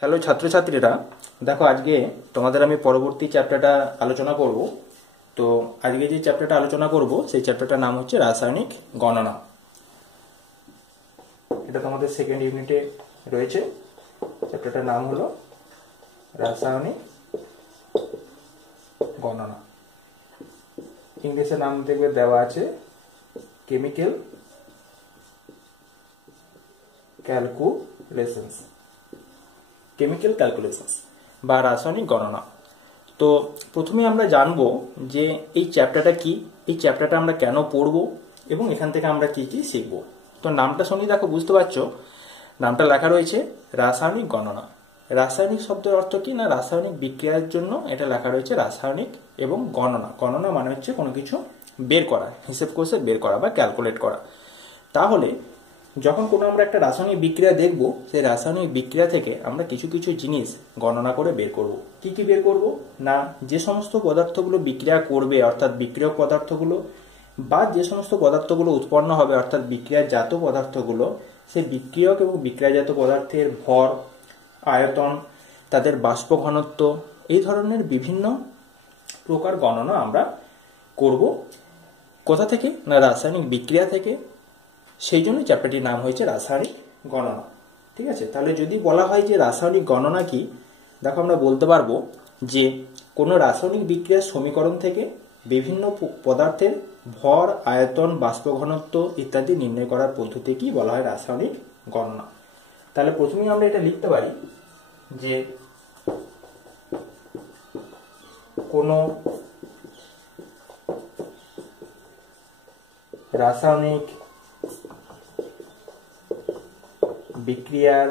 Hello ছাত্রছাত্রীরা, দেখো আজকে তোমাদের আমি পরবর্তী চ্যাপ্টারটা আলোচনা করব। তো আজকে যে চ্যাপ্টারটা আলোচনা করব সেই চ্যাপ্টারটার নাম হচ্ছে রাসায়নিক গণনা। এটা তোমাদের সেকেন্ড ইউনিটে রয়েছে। চ্যাপ্টারটার নাম হলো রাসায়নিক গণনা। ইংলিশে নাম দেখবে দেওয়া আছে কেমিক্যাল ক্যালকুলেশনস, কেমিক্যাল ক্যালকুলেশনস বা রাসায়নিক গণনা। তো প্রথমে আমরা জানবো যে এই চ্যাপ্টারটা কি, এই চ্যাপ্টারটা আমরা কেন পড়ব এবং এখান থেকে আমরা কি কি শিখব। তো নামটা শুনি, দেখো বুঝতে পারছো নামটা লেখা রয়েছে রাসায়নিক গণনা। রাসায়নিক শব্দের অর্থ কি না, রাসায়নিক বিক্রিয়ার জন্য এটা লেখা রয়েছে রাসায়নিক এবং গণনা। গণনা মানে হচ্ছে কোনো কিছু বের করা, হিসেব কষে বের করা বা ক্যালকুলেট করা। তাহলে যখন কোনো আমরা একটা রাসায়নিক বিক্রিয়া দেখব, সেই রাসায়নিক বিক্রিয়া থেকে আমরা কিছু কিছু জিনিস গণনা করে বের করব। কি কি বের করব না, যে সমস্ত পদার্থগুলো বিক্রিয়া করবে অর্থাৎ বিক্রিয়ক পদার্থগুলো, বা যে সমস্ত পদার্থগুলো উৎপন্ন হবে অর্থাৎ বিক্রিয়াজাত পদার্থগুলো, সেই বিক্রিয়ক এবং বিক্রিয়াজাত পদার্থের ভর, আয়তন, তাদের বাষ্প ঘনত্ব, এই ধরনের বিভিন্ন প্রকার গণনা আমরা করব। কোথা থেকে না, রাসায়নিক বিক্রিয়া থেকে। সেই জন্য চ্যাপ্টারটির নাম হয়েছে রাসায়নিক গণনা। ঠিক আছে, তাহলে যদি বলা হয় যে রাসায়নিক গণনা কি, দেখো আমরা বলতে পারবো যে কোনো রাসায়নিক বিক্রিয়ার সমীকরণ থেকে বিভিন্ন পদার্থের ভর, আয়তন, বাষ্প ঘনত্ব ইত্যাদি নির্ণয় করার পদ্ধতিকে বলা হয় রাসায়নিক গণনা। তাহলে প্রথমেই আমরা এটা লিখতে পারি যে কোনো রাসায়নিক বিক্রিয়ার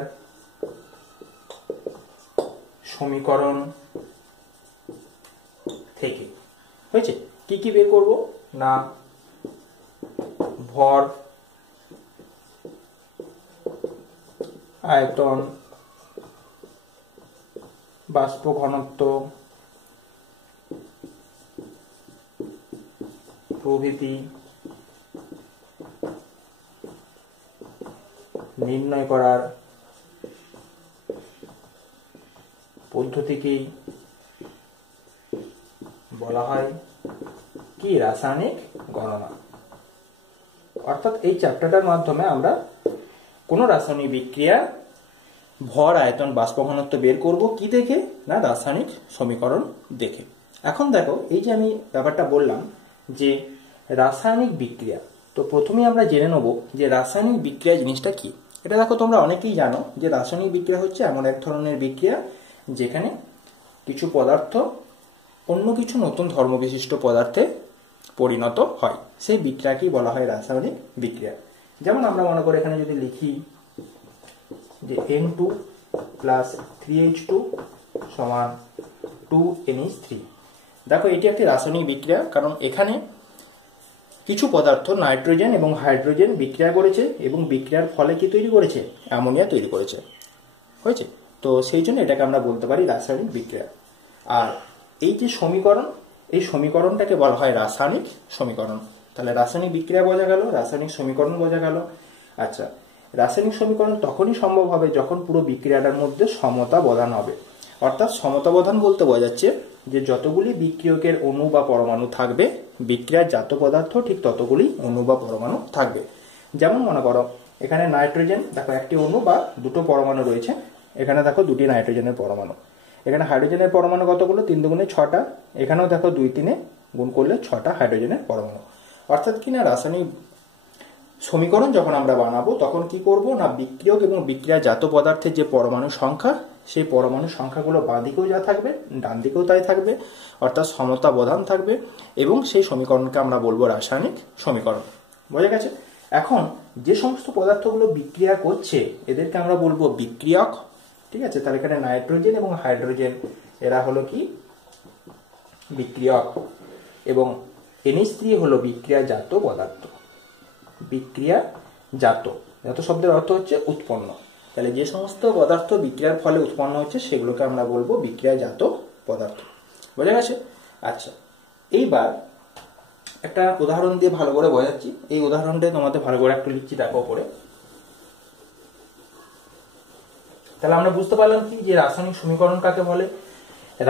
সমীকরণ থেকে হয়েছে কি কি বের করব না, ভর, আয়তন, বাষ্প ঘনত্ব প্রভৃতি নির্ণয় করার পদ্ধতিকেই বলা হয় কি রাসায়নিক গণনা। অর্থাৎ এই চ্যাপ্টারটার মাধ্যমে আমরা কোন রাসায়নিক বিক্রিয়া ভর, আয়তন, বাষ্প ঘনত্ব বের করব কি দেখে না, রাসায়নিক সমীকরণ দেখে। এখন দেখো এই যে আমি ব্যাপারটা বললাম যে রাসায়নিক বিক্রিয়া, তো প্রথমে আমরা জেনে নেব যে রাসায়নিক বিক্রিয়া জিনিসটা কি। এটা দেখো তোমরা অনেকেই জানো যে রাসায়নিক বিক্রিয়া হচ্ছে এমন এক ধরনের বিক্রিয়া যেখানে কিছু পদার্থ অন্য কিছু নতুন ধর্মবিশিষ্ট পদার্থে পরিণত হয়, সেই বিক্রিয়াকেই বলা হয় রাসায়নিক বিক্রিয়া। যেমন আমরা মনে করি এখানে যদি লিখি যে N2 প্লাস 3H2 সমান 2NH3, দেখো এটি একটি রাসায়নিক বিক্রিয়া, কারণ এখানে কিছু পদার্থ নাইট্রোজেন এবং হাইড্রোজেন বিক্রিয়া করেছে এবং বিক্রিয়ার ফলে কি তৈরি করেছে, অ্যামোনিয়া তৈরি করেছে। হয়েছে, তো সেই জন্য এটাকে আমরা বলতে পারি রাসায়নিক বিক্রিয়া। আর এই যে সমীকরণ, এই সমীকরণটাকে বলা হয় রাসায়নিক সমীকরণ। তাহলে রাসায়নিক বিক্রিয়া বোঝা গেল, রাসায়নিক সমীকরণ বোঝা গেল। আচ্ছা, রাসায়নিক সমীকরণ তখনই সম্ভব হবে যখন পুরো বিক্রিয়াটার মধ্যে সমতা বধান হবে। অর্থাৎ সমতা বধান বলতে বোঝাচ্ছে যে যতগুলি বিক্রিয়কের অণু বা পরমাণু থাকবে, বিক্রিয়ার জাত পদার্থ ঠিক ততগুলি অণু বা পরমাণু থাকবে। যেমন মনে করো এখানে নাইট্রোজেন, দেখো একটি অণু বা দুটো পরমাণু রয়েছে, এখানে দেখো দুটি নাইট্রোজেনের পরমাণু। এখানে হাইড্রোজেনের পরমাণু কতগুলো, 3 দুগুণে 6টা, এখানেও দেখো 2 3-এ গুণ করলে 6টা হাইড্রোজেনের পরমাণু। অর্থাৎ কি না, রাসায়নিক সমীকরণ যখন আমরা বানাবো তখন কি করব না, বিক্রিয়ক এবং বিক্রিয়াজাত পদার্থের যে পরমাণু সংখ্যা, সেই পরমাণু সংখ্যাগুলো বাঁ দিকেও যা থাকবে ডান দিকেও তাই থাকবে, অর্থাৎ সমতা বধান থাকবে, এবং সেই সমীকরণকে আমরা বলবো রাসায়নিক সমীকরণ। বোঝা গেছে? এখন যে সমস্ত পদার্থগুলো বিক্রিয়া করছে এদেরকে আমরা বলবো বিক্রিয়ক। ঠিক আছে, তাহলে এখানে নাইট্রোজেন এবং হাইড্রোজেন এরা হলো কি বিক্রিয়ক, এবং NH3 হলো বিক্রিয়াজাত পদার্থ। বিক্রিয়াজাত, জাত শব্দের অর্থ হচ্ছে উৎপন্ন। তাহলে যে সমস্ত পদার্থ বিক্রিয়ার ফলে উৎপন্ন হচ্ছে সেগুলোকে আমরা বলবো বিক্রিয়াজাত পদার্থ। বোঝা গেছে? আচ্ছা, এইবার একটা উদাহরণ দিয়ে ভালো করে বোঝাচ্ছি। এই উদাহরণটা তোমাদের ভালো করে একটু লিখছি, দেখো পরে। তাহলে আমরা বুঝতে পারলাম কি যে রাসায়নিক সমীকরণ কাকে বলে,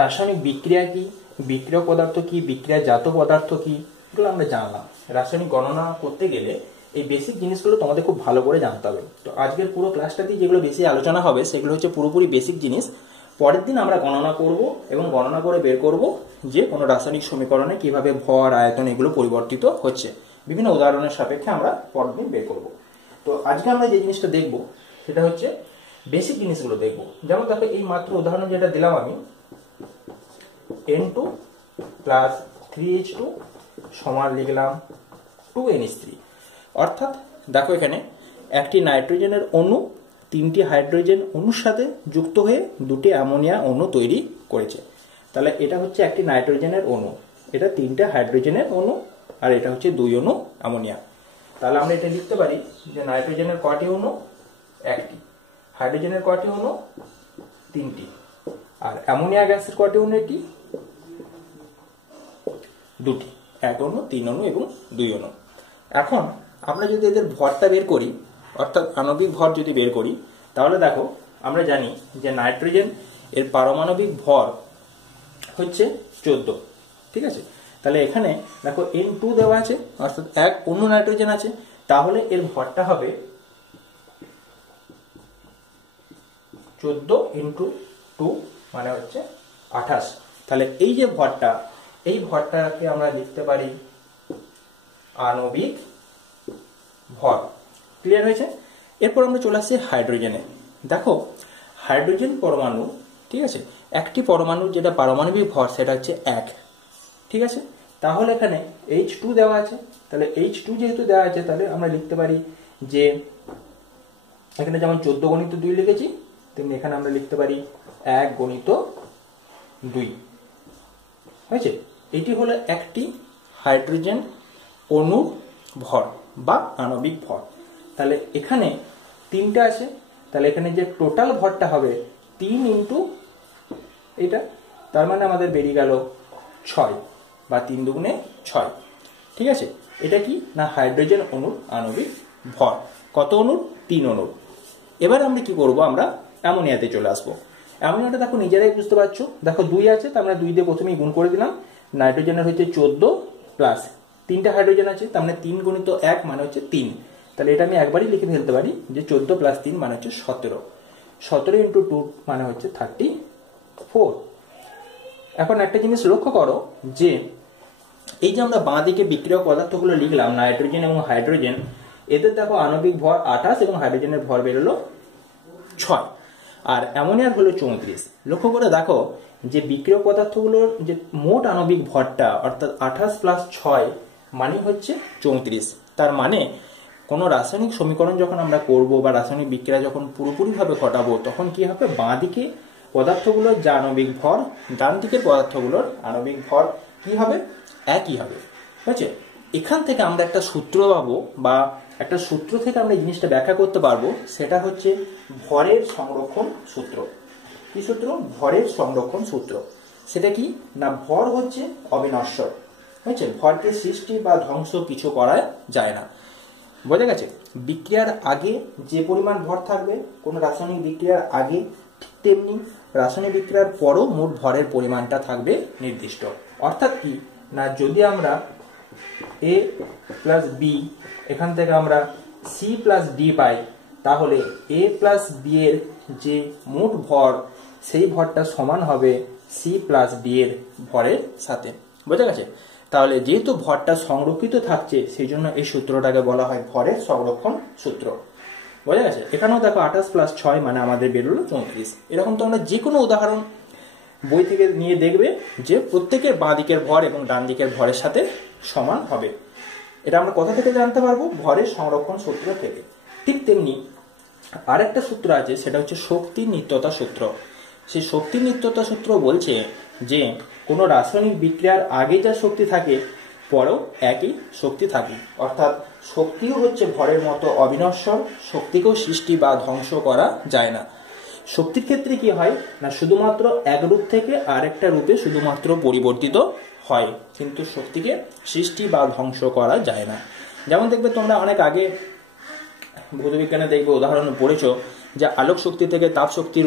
রাসায়নিক বিক্রিয়া কি, বিক্রিয়ক পদার্থ কি, বিক্রিয়াজাত পদার্থ কি, এগুলো আমরা জানলাম। রাসায়নিক গণনা করতে গেলে এই বেসিক জিনিসগুলো তোমাদের খুব ভালো করে জানতে হবে। তো আজকের পুরো ক্লাসটাতেই যেগুলো বেশি আলোচনা হবে সেগুলো হচ্ছে পুরোপুরি বেসিক জিনিস। পরের দিন আমরা গণনা করব এবং গণনা করে বের করব যে কোনো রাসায়নিক সমীকরণে কিভাবে ভর, আয়তন এগুলো পরিবর্তিত হচ্ছে। বিভিন্ন উদাহরণের সাপেক্ষে আমরা পরের দিন বের করব। তো আজকে আমরা যে জিনিসটা দেখব সেটা হচ্ছে বেসিক জিনিসগুলো দেখব। যেমন দেখো এই মাত্র উদাহরণ যেটা দিলাম আমি, N2 প্লাস 3H2 সমান লিখলাম 2NH3। অর্থাৎ দেখো এখানে একটি নাইট্রোজেনের অণু তিনটি হাইড্রোজেন অণুর সাথে যুক্ত হয়ে দুটি অ্যামোনিয়া অণু তৈরি করেছে। তাহলে এটা হচ্ছে একটি নাইট্রোজেনের অণু, এটা তিনটে হাইড্রোজেনের অণু, আর এটা হচ্ছে 2 অণু অ্যামোনিয়া। তাহলে আমরা এটা লিখতে পারি যে নাইট্রোজেনের কয়টি অণু, একটি, হাইড্রোজেনের কয়টি অণু, তিনটি, আর অ্যামোনিয়া গ্যাসের কয়টি অণু, এটি দুটি, 1 অণু, 3 অণু এবং 2 অণু। এখন আমরা যদি এদের ভরটা বের করি, অর্থাৎ আণবিক ভর যদি বের করি, তাহলে দেখো আমরা জানি যে নাইট্রোজেন এর পারমাণবিক ভর হচ্ছে 14, ঠিক আছে। তাহলে এখানে দেখো N2 দেওয়া আছে, অর্থাৎ 1 অন্য নাইট্রোজেন আছে, তাহলে এর ভরটা হবে 14 × 2 মানে হচ্ছে 28। তাহলে এই যে ভরটা, এই ভরটাকে আমরা লিখতে পারি আণবিক ভর। ক্লিয়ার হয়েছে? এরপর আমরা চলে আসছি হাইড্রোজেনে। দেখো হাইড্রোজেন পরমাণু, ঠিক আছে, একটি পরমাণুর যেটা পারমাণবিক ভর সেটা হচ্ছে 1, ঠিক আছে। তাহলে এখানে H2 দেওয়া আছে, তাহলে H2 যেহেতু দেওয়া আছে তাহলে আমরা লিখতে পারি যে এখানে যেমন 14 × 2 লিখেছি, তেমনি এখানে আমরা লিখতে পারি 1 × 2 হয়েছে। এটি হলো একটি হাইড্রোজেন অণুর ভর বা আণবিক ভর। তাহলে এখানে 3টা আছে, তাহলে এখানে যে টোটাল ভরটা হবে 3 × এটা, তার মানে আমাদের বেরিয়ে গেল 6 বা 3 দুগুণে 6, ঠিক আছে। এটা কি না হাইড্রোজেন অণুর আণবিক ভর। কত অণুর? 3 অণুর। এবার আমরা কি করব, আমরা অ্যামোনিয়াতে চলে আসবো। অ্যামোনিয়াটা দেখো নিজেরাই বুঝতে পারছো, দেখো 2 আছে, তার মানে 2 দিয়ে প্রথমেই গুণ করে দিলাম। নাইট্রোজেনের হচ্ছে 14 প্লাস 3টা হাইড্রোজেন আছে, তার মানে 3 × 1 মানে হচ্ছে 3। তাহলে এটা আমি একবারই লিখে ফেলতে পারি যে 14 প্লাস 3 মানে হচ্ছে 17, 17 × 2 মানে হচ্ছে 34। এখন একটা জিনিস লক্ষ্য করো যে এই যে আমরা বাঁ দিকে বিক্রিয়ক পদার্থগুলো লিখলাম নাইট্রোজেন এবং হাইড্রোজেন, এদের দেখো আণবিক ভর 28 এবং হাইড্রোজেনের ভর বেরোলো 6, আর অ্যামোনিয়ার হলো 34। লক্ষ্য করে দেখো যে বিক্রিয়ক পদার্থগুলোর যে মোট আণবিক ভরটা অর্থাৎ 28 প্লাস 6 মানে হচ্ছে 34। তার মানে কোনো রাসায়নিক সমীকরণ যখন আমরা করব বা রাসায়নিক বিক্রিয়া যখন পুরোপুরিভাবে ঘটাবো, তখন কি হবে, বাঁ দিকে পদার্থগুলোর যে আণবিক ভর, ডান দিকের পদার্থগুলোর আণবিক ভর কি হবে, একই হবে। বুঝছে? এখান থেকে আমরা একটা সূত্র পাবো বা একটা সূত্র থেকে আমরা এই জিনিসটা ব্যাখ্যা করতে পারবো, সেটা হচ্ছে ভরের সংরক্ষণ সূত্র। কি সূত্র? ভরের সংরক্ষণ সূত্র। সেটা কি না ভর হচ্ছে অবিনশ্বর, বুঝছে, ভরকে সৃষ্টি বা ধ্বংস কিছু করা যায় না। বোঝা গেছে? বিক্রিয়ার আগে যে পরিমাণ ভর থাকবে কোন রাসায়নিক বিক্রিয়ার আগে, ঠিক তেমনি রাসায়নিক বিক্রিয়ার পরও মোট ভরের পরিমাণটা থাকবে নির্দিষ্ট। অর্থাৎ কি না যদি আমরা A প্লাস B এখান থেকে আমরা C প্লাস D পাই, তাহলে A প্লাস B এর যে মোট ভর সেই ভরটা সমান হবে C প্লাস D এর ভরের সাথে। বোঝা গেছে? তাহলে যেহেতু ভরটা সংরক্ষিত থাকছে সেই জন্য এই সূত্রটাকে বলা হয় ভরের সংরক্ষণ সূত্র। বোঝা গেছে? এখানেও দেখো 28 প্লাস 6 মানে আমাদের বেরোলো 34। এরকম তো আমরা যে কোনো উদাহরণ বই থেকে নিয়ে দেখবে যে প্রত্যেকের বাঁ দিকের ভর এবং ডান দিকের ভরের সাথে সমান হবে। এটা আমরা কোথা থেকে জানতে পারবো? ভরের সংরক্ষণ সূত্র থেকে। ঠিক তেমনি আরেকটা সূত্র আছে, সেটা হচ্ছে শক্তির নিত্যতা সূত্র। সেই শক্তির নিত্যতা সূত্র বলছে যে কোনো রাসায়নিক বিক্রিয়ার আগে যা শক্তি থাকে পরেও একই শক্তি থাকে। অর্থাৎ শক্তিও হচ্ছে ভরের মতো অবিনশ্বর, শক্তিকেও সৃষ্টি বা ধ্বংস করা যায় না। শক্তির ক্ষেত্রে কি হয় না শুধুমাত্র এক রূপ থেকে আরেকটা রূপে শুধুমাত্র পরিবর্তিত হয়, কিন্তু শক্তিকে সৃষ্টি বা ধ্বংস করা যায় না। যেমন দেখবে তোমরা অনেক আগে ভৌতবিজ্ঞানে দেখবে উদাহরণ পড়েছ যে আলোক শক্তি থেকে তাপ শক্তির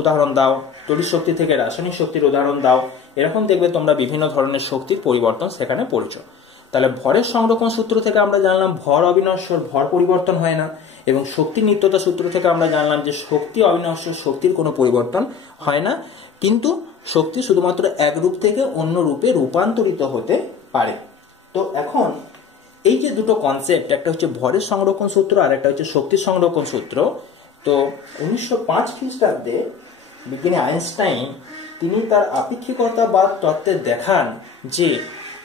উদাহরণ দাও, তড়িৎ শক্তি থেকে রাসায়নিক শক্তির উদাহরণ দাও, এরকম দেখবে তোমরা বিভিন্ন ধরনের শক্তির পরিবর্তন সেখানে পড়েছো। তাহলে ভরের সংরক্ষণ সূত্র থেকে আমরা জানলাম ভর অবিনশ্বর, ভর পরিবর্তন হয় না। এবং শক্তির নিত্যতা সূত্র থেকে আমরা জানলাম যে শক্তি অবিনশ্বর, শক্তির কোনো পরিবর্তন হয় না, কিন্তু শক্তি শুধুমাত্র এক রূপ থেকে অন্য রূপে রূপান্তরিত হতে পারে। তো এখন এই যে দুটো কনসেপ্ট, একটা হচ্ছে ভরের সংরক্ষণ সূত্র আর একটা হচ্ছে শক্তির সংরক্ষণ সূত্র। তো 1905 খ্রিস্টাব্দে বিজ্ঞানী আইনস্টাইন তিনি তার আপেক্ষিকতাবাদ তত্ত্বে দেখান যে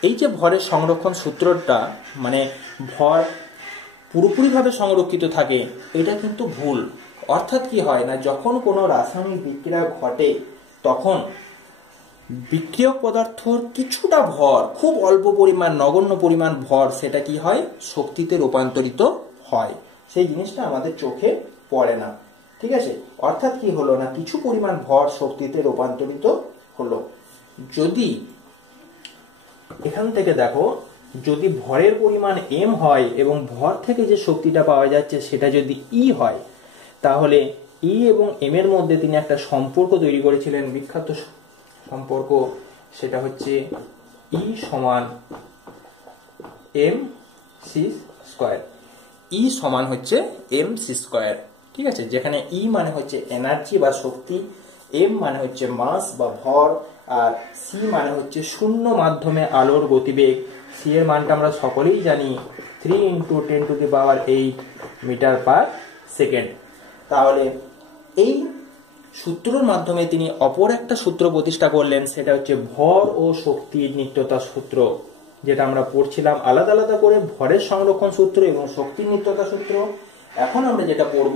এই যে ভরের সংরক্ষণ সূত্রটা, মানে ভর পুরোপুরিভাবে সংরক্ষিত থাকে, এটা কিন্তু ভুল। অর্থাৎ কি হয় না, যখন কোনো রাসায়নিক বিক্রিয়া ঘটে তখন বিক্রিয়ক পদার্থর কিছুটা ভর, খুব অল্প পরিমাণ, নগণ্য পরিমাণ ভর, সেটা কি হয়, শক্তিতে রূপান্তরিত হয়। সেই জিনিসটা আমাদের চোখে পড়ে না, ঠিক আছে। অর্থাৎ কি হলো না, কিছু পরিমাণ ভর শক্তিতে রূপান্তরিত হলো। যদি এখান থেকে দেখো, যদি ভরের পরিমাণ m হয় এবং ভর থেকে যে শক্তিটা পাওয়া যাচ্ছে সেটা যদি E হয়, তাহলে E এবং m এর মধ্যে তিনি একটা সম্পর্ক তৈরি করেছিলেন, বিখ্যাত সম্পর্ক, সেটা হচ্ছে E সমান mc স্কয়ার। E সমান হচ্ছে mc স্কয়ার, ঠিক আছে। যেখানে E মানে হচ্ছে এনার্জি বা শক্তি, m মানে হচ্ছে মাস বা ভর, আর c মানে হচ্ছে শূন্য মাধ্যমে আলোর গতিবেগ। c এর মানটা আমরা সকলেই জানি, 3 × 10⁸ মিটার পার সেকেন্ড। তাহলে এই সূত্রের মাধ্যমে তিনি অপর একটা সূত্র প্রতিষ্ঠা করলেন, সেটা হচ্ছে ভর ও শক্তির নিত্যতা সূত্র, যেটা আমরা পড়ছিলাম আলাদা আলাদা করে, ভরের সংরক্ষণ সূত্র এবং শক্তির নিত্যতা সূত্র। এখন আমরা যেটা পড়ব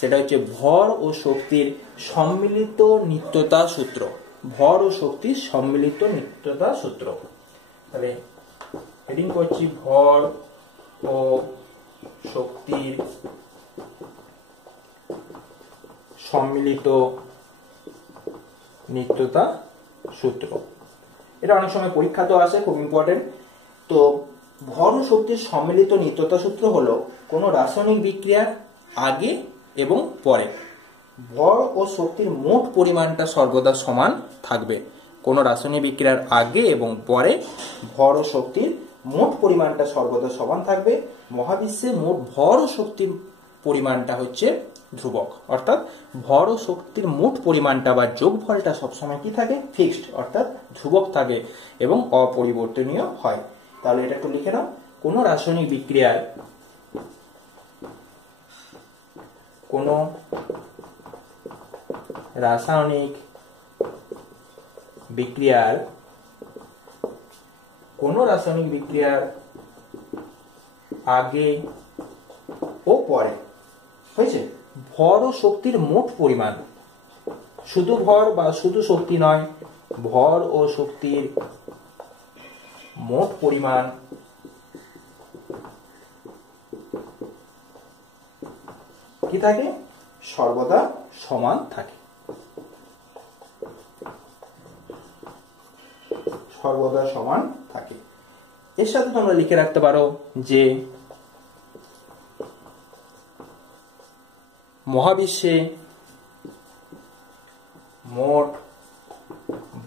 সেটা হচ্ছে ভর ও শক্তির সম্মিলিত নিত্যতা সূত্র, ভর ও শক্তির সম্মিলিত নিত্যতা সূত্র। তাহলে হেডিং করছি ভর ও শক্তির সম্মিলিত নিত্যতা সূত্র। এটা অনেক সময় পরীক্ষাতেও আসে, খুব ইম্পর্টেন্ট। তো ভর ও শক্তির সম্মিলিত নিত্যতা সূত্র হলো কোনো রাসায়নিক বিক্রিয়ার আগে এবং পরে ভর ও শক্তির মোট পরিমাণটা সর্বদা সমান থাকবে। কোনো রাসায়নিক বিক্রিয়ার আগে এবং পরে ভর ও শক্তির মোট পরিমাণটা সর্বদা সমান থাকবে। মহাবিশ্বে মোট ভর ও শক্তির পরিমাণটা হচ্ছে ধ্রুবক, অর্থাৎ ভর ও শক্তির মোট পরিমাণটা বা যোগফলটা সবসময় কি থাকে, ফিক্সড, অর্থাৎ ধ্রুবক থাকে এবং অপরিবর্তনীয় হয়। তাহলে এটা একটু লিখে নাও, কোনো রাসায়নিক বিক্রিয়ার আগে ও পরে হয়েছে ভর ও শক্তির মোট পরিমাণ, শুধু ভর বা শুধু শক্তি নয়, ভর ও শক্তির মোট পরিমাণ কি থাকে, সর্বদা সমান থাকে, সর্বদা সমান থাকে। এর সাথে তোমরা লিখে রাখতে পারো যে মহাবিশ্বে মোট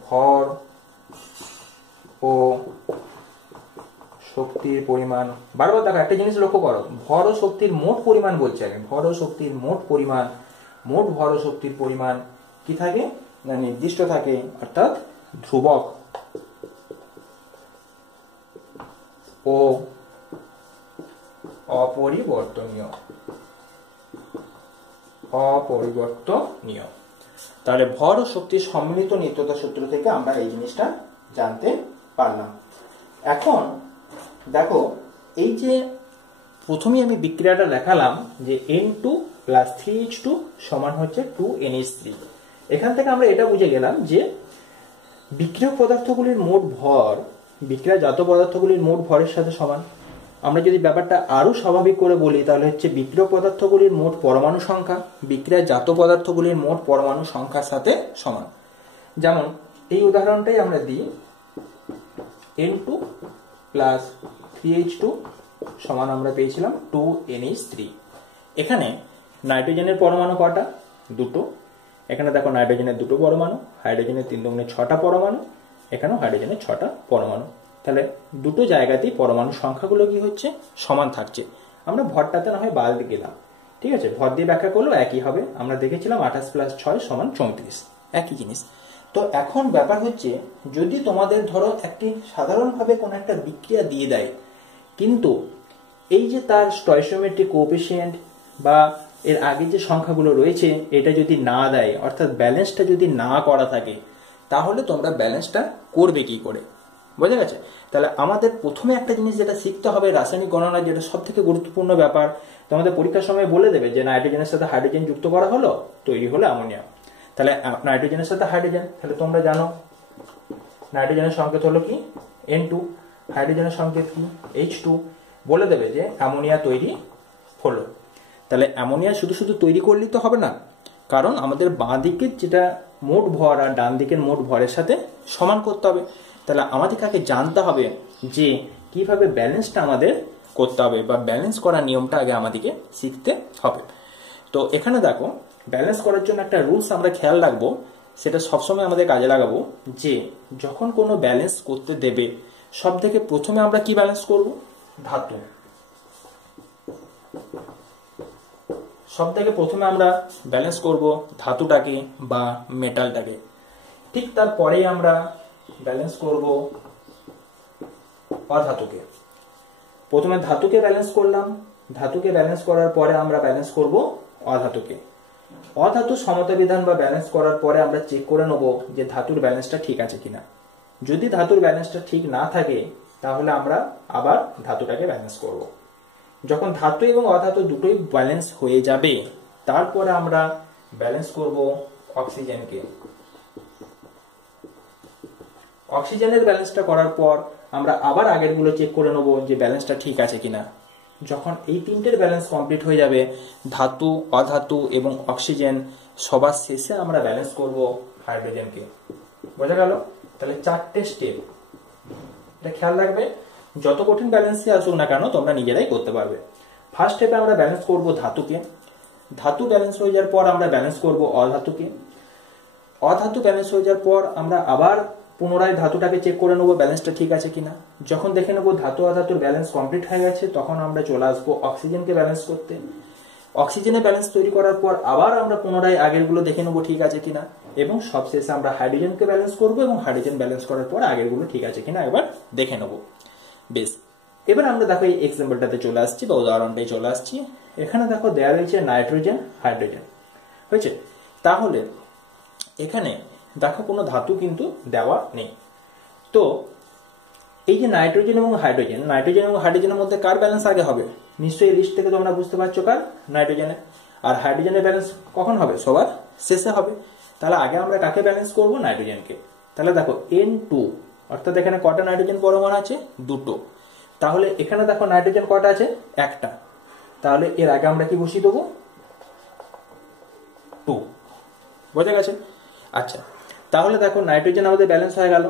ভর ও শক্তির পরিমাণ, বারবার দেখো একটা জিনিস লক্ষ্য করো, ভর ও শক্তির মোট পরিমাণ বলছি আমি, ভর ও শক্তির মোট পরিমাণ, মোট ভর ও শক্তির পরিমাণ কি থাকে না নির্দিষ্ট থাকে, অর্থাৎ ধ্রুবক ও অপরিবর্তনীয়। তাহলে ভর ও শক্তির সম্মিলিত নিত্যতা সূত্র থেকে আমরা এই জিনিসটা জানতে পারলাম। এখন দেখো, এই যে প্রথমে আমি বিক্রিয়াটা দেখালাম যে N2 + 3H2 সমান হচ্ছে 2NH3, এখান থেকে আমরা এটা বুঝে গেলাম যে বিক্রিয়ক পদার্থগুলির মোট ভর বিক্রিয়াজাত পদার্থগুলির মোট ভরের সাথে সমান। আমরা যদি ব্যাপারটা আরো স্বাভাবিক করে বলি তাহলে হচ্ছে বিক্রিয়ক পদার্থগুলির মোট পরমাণু সংখ্যা বিক্রিয়াজাত পদার্থগুলির মোট পরমাণু সংখ্যার সাথে সমান। যেমন এই উদাহরণটাই আমরা দিই, N2 + 3H2 সমান আমরা পেয়েছিলাম 2NH3। এখানে নাইট্রোজেনের পরমাণু কটা? দুটো। এখানে দেখো নাইট্রোজেনের দুটো পরমাণু, হাইড্রোজেনের 3 দুগুণে 6টা পরমাণু, এখানেও হাইড্রোজেনের 6টা পরমাণু। তাহলে দুটো জায়গাতেই পরমাণু সংখ্যাগুলো কি হচ্ছে? সমান থাকছে। আমরা ভরটাতে না হয় বাদ গেলাম, ঠিক আছে, ভর দিয়ে ব্যাখ্যা করলেও একই হবে। আমরা দেখেছিলাম 28 + 6 = 34, একই জিনিস। তো এখন ব্যাপার হচ্ছে, যদি তোমাদের ধরো একটি সাধারণভাবে কোনো একটা বিক্রিয়া দিয়ে দেয়, কিন্তু এই যে তার স্টয়কিওমেট্রিক কোএফিসিয়েন্ট বা এর আগে যে সংখ্যাগুলো রয়েছে এটা যদি না দেয়, অর্থাৎ ব্যালেন্সটা যদি না করা থাকে, তাহলে তোমরা ব্যালেন্সটা করবে কি করে? বোঝা গেছে? তাহলে আমাদের প্রথমে একটা জিনিস যেটা শিখতে হবে রাসায়নিক গণনা, যেটা সব থেকে গুরুত্বপূর্ণ ব্যাপার, তোমাদের পরীক্ষার সময় বলে দেবে যে নাইট্রোজেনের সাথে হাইড্রোজেন যুক্ত করা হলো, তৈরি হলো অ্যামোনিয়া। তাহলে নাইট্রোজেনের সাথে হাইড্রোজেন, তাহলে তোমরা জানো নাইট্রোজেনের সংকেত হলো কি? N2, হাইড্রোজেনের সংকেত কি? H2। বলে দেবে যে অ্যামোনিয়া তৈরি হলো। তাহলে অ্যামোনিয়া শুধু শুধু তৈরি করলেই তো হবে না, কারণ আমাদের বাঁ দিকের যেটা মোট ভর আর ডান দিকের মোট ভরের সাথে সমান করতে হবে। তাহলে আমাদেরকে আগে জানতে হবে যে কিভাবে ব্যালেন্সটা আমাদের করতে হবে, বা ব্যালেন্স করার নিয়মটা আগে আমাদেরকে শিখতে হবে। তো এখানে দেখো, ব্যালেন্স করার জন্য একটা রুলস আমরা খেয়াল রাখবো, সেটা সবসময় আমাদের কাজে লাগাবো, যে যখন কোনো ব্যালেন্স করতে দেবে সব থেকে প্রথমে আমরা কি ব্যালেন্স করব? ধাতু। সব থেকে প্রথমে আমরা ব্যালেন্স করব ধাতুটাকে বা মেটালটাকে। ঠিক তারপরেই আমরা ব্যালেন্স করব অধাতুকে। প্রথমে ধাতুকে ব্যালেন্স করলাম, ধাতুকে ব্যালেন্স করার পরে আমরা ব্যালেন্স করব অধাতুকে। অধাতু সমতা বিধান বা ব্যালেন্স করার পরে আমরা চেক করে নেব যে ধাতুর ব্যালেন্সটা ঠিক আছে কিনা। যদি ধাতুর ব্যালেন্সটা ঠিক না থাকে, তাহলে আমরা আবার ধাতুটাকে ব্যালেন্স করব। যখন ধাতু এবং অধাতু দুটোই ব্যালেন্স হয়ে যাবে, তারপরে আমরা ব্যালেন্স করব অক্সিজেনকে। অক্সিজেনের ব্যালেন্সটা করার পর আমরা আবার আগেরগুলো চেক করে নেব যে ব্যালেন্সটা ঠিক আছে কিনা। যখন এই তিনটের ব্যালেন্স কমপ্লিট হয়ে যাবে, ধাতু, অধাতু এবং অক্সিজেন, সবার শেষে আমরা ব্যালেন্স করব হাইড্রোজেনকে। বোঝা গেল? তাহলে 4টে স্টেপ, এটা খেয়াল রাখবে। যত কঠিন ব্যালেন্সই আসুক না কেন, তোমরা নিজেরাই করতে পারবে। ফার্স্ট স্টেপে আমরা ব্যালেন্স করব ধাতুকে। ধাতু ব্যালেন্স হয়ে যাওয়ার পর আমরা ব্যালেন্স করব অধাতুকে। অধাতু ব্যালেন্স হয়ে যাওয়ার পর আমরা আবার পুনরায় ধাতুটাকে চেক করে নেবো ব্যালেন্সটা ঠিক আছে কিনা। যখন দেখে নেবো ধাতু অধাতুর ব্যালেন্স কমপ্লিট হয়ে গেছে, তখন আমরা চলে আসবো অক্সিজেনকে ব্যালেন্স করতে। অক্সিজেনের ব্যালেন্স তৈরি করার পর আবার আমরা পুনরায় আগেরগুলো দেখে নেবো ঠিক আছে কিনা, এবং সবশেষে আমরা হাইড্রোজেনকে ব্যালেন্স করবো, এবং হাইড্রোজেন ব্যালেন্স করার পর আগেরগুলো ঠিক আছে কিনা একবার দেখে নেবো। বেশ, এবার আমরা দেখো এই এক্সাম্পলটাতে চলে আসছি বা উদাহরণটাই চলে আসছি। এখানে দেখো দেওয়া রয়েছে নাইট্রোজেন, হাইড্রোজেন, হয়েছে। তাহলে এখানে দেখো কোনো ধাতু কিন্তু দেওয়া নেই। তো এই যে নাইট্রোজেন এবং হাইড্রোজেন, নাইট্রোজেন এবং হাইড্রোজেনের মধ্যে কার ব্যালেন্স আগে হবে? নিশ্চয়ই লিস্ট থেকে তোমরা বুঝতে পারছো কার? নাইট্রোজেনের। আর হাইড্রোজেনের ব্যালেন্স কখন হবে? সবার শেষে হবে। তাহলে আগে আমরা কাকে ব্যালেন্স করব? নাইট্রোজেনকে। তাহলে দেখো N2, অর্থাৎ এখানে কটা নাইট্রোজেন পরমাণু আছে? দুটো। তাহলে এখানে দেখো নাইট্রোজেন কটা আছে? একটা। তাহলে এর আগে আমরা কি বসিয়ে দেবো? 2। বোঝা গেছে? আচ্ছা, তাহলে দেখো নাইট্রোজেন আমাদের ব্যালেন্স হয়ে গেল,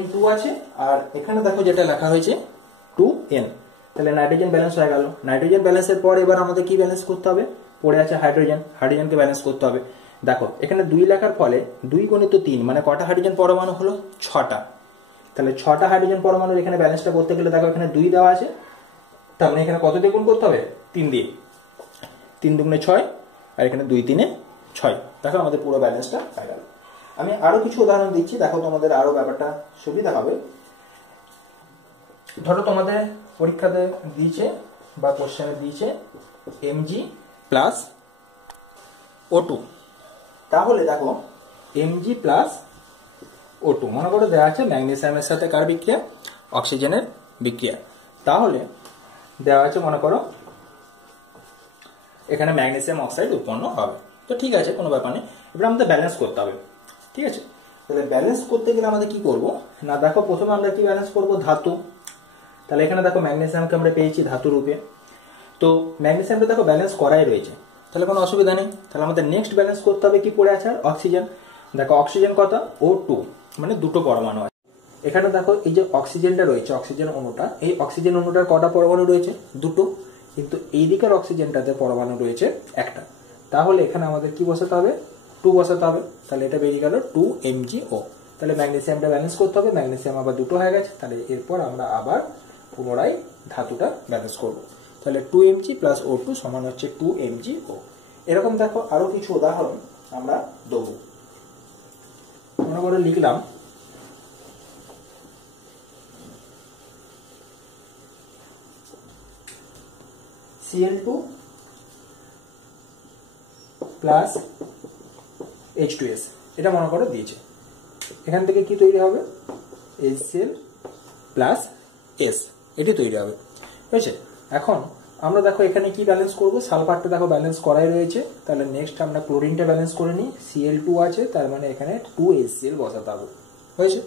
N2 আছে, আর এখানে দেখো যেটা লেখা হয়েছে 2N। তাহলে নাইট্রোজেন ব্যালেন্স হয়ে গেল। নাইট্রোজেন ব্যালেন্সের পর এবার আমাদের কি ব্যালেন্স করতে হবে? পড়ে আছে হাইড্রোজেন, হাইড্রোজেনকে ব্যালেন্স করতে হবে। দেখো এখানে 2 লেখার ফলে 2 × 3 মানে কটা হাইড্রোজেন পরমাণু হলো? 6টা। তাহলে 6টা হাইড্রোজেন পরমাণুর এখানে ব্যালেন্সটা করতে গেলে দেখো এখানে 2 দেওয়া আছে, তার মানে এখানে কত দিয়ে গুণ করতে হবে? 3 দিয়ে। 3 দুগুণে 6, আর এখানে 2 3 6। দেখো আমাদের পুরো ব্যালেন্সটা হয়ে গেল। আমি আরো কিছু উদাহরণ দিচ্ছি, দেখো তোমাদের আরো ব্যাপারটা সুবিধা হবে। ধরো তোমাদের পরীক্ষাতে দিয়েছে বা কোশ্চেনে দিয়েছে Mg + O2। তাহলে দেখো Mg + O2, মনে করো দেওয়া আছে ম্যাগনেসিয়ামের সাথে কার বিক্রিয়া? অক্সিজেনের বিক্রিয়া। তাহলে দেওয়া আছে মনে করো এখানে ম্যাগনেসিয়াম অক্সাইড উৎপন্ন হবে। তো ঠিক আছে, কোনো ব্যাপার নেই। এবার আমাদের ব্যালেন্স করতে হবে, ঠিক আছে। তাহলে ব্যালেন্স করতে গেলে আমাদের কি করব না, দেখো প্রথমে আমরা কি ব্যালেন্স করব? ধাতু। তাহলে এখানে দেখো ম্যাগনেসিয়ামকে আমরা পেয়েছি ধাতু রূপে। তো ম্যাগনেসিয়ামটা দেখো ব্যালেন্স করাই রয়েছে, তাহলে কোনো অসুবিধা নেই। তাহলে আমাদের নেক্সট ব্যালেন্স করতে হবে কি পড়ে আছে? আর অক্সিজেন। দেখো অক্সিজেন কত? O2, মানে দুটো পরমাণু আছে। এখানে দেখো এই যে অক্সিজেনটা রয়েছে, অক্সিজেন অণুটা, এই অক্সিজেন অণুটার কটা পরমাণু রয়েছে? দুটো। কিন্তু এই দিকের অক্সিজেনটাতে পরমাণু রয়েছে একটা, তাহলে এখানে আমাদের কি বসাতে হবে, 2 বসাতে হবে। তাহলে এটা বেরিয়ে গেল 2 MgO। তাহলে ম্যাগনেসিয়ামটা ব্যালেন্স করতে হবে, ম্যাগনেসিয়াম আবার 2টো হয়ে গেছে। তাহলে এরপর আমরা আবার পুনরায় ধাতুটা ব্যালেন্স করব। তাহলে 2 Mg + O2 সমান হচ্ছে 2 MgO। এরকম দেখো আরো কিছু উদাহরণ আমরা দেবো। মনে করে লিখলাম Cl2 প্লাস H2S, এটা মনে করো দিয়েছে। এখান থেকে কি তৈরি হবে, HCl প্লাস S, এটি তৈরি হবে, বুঝেছে। এখন আমরা দেখো এখানে কি ব্যালেন্স করব, সালফারটা দেখো ব্যালেন্স করাই রয়েছে। তাহলে নেক্সট আমরা ক্লোরিনটা ব্যালেন্স করে নিই। Cl2 আছে, তার মানে এখানে 2HCl বসাতে হবে, হয়েছে।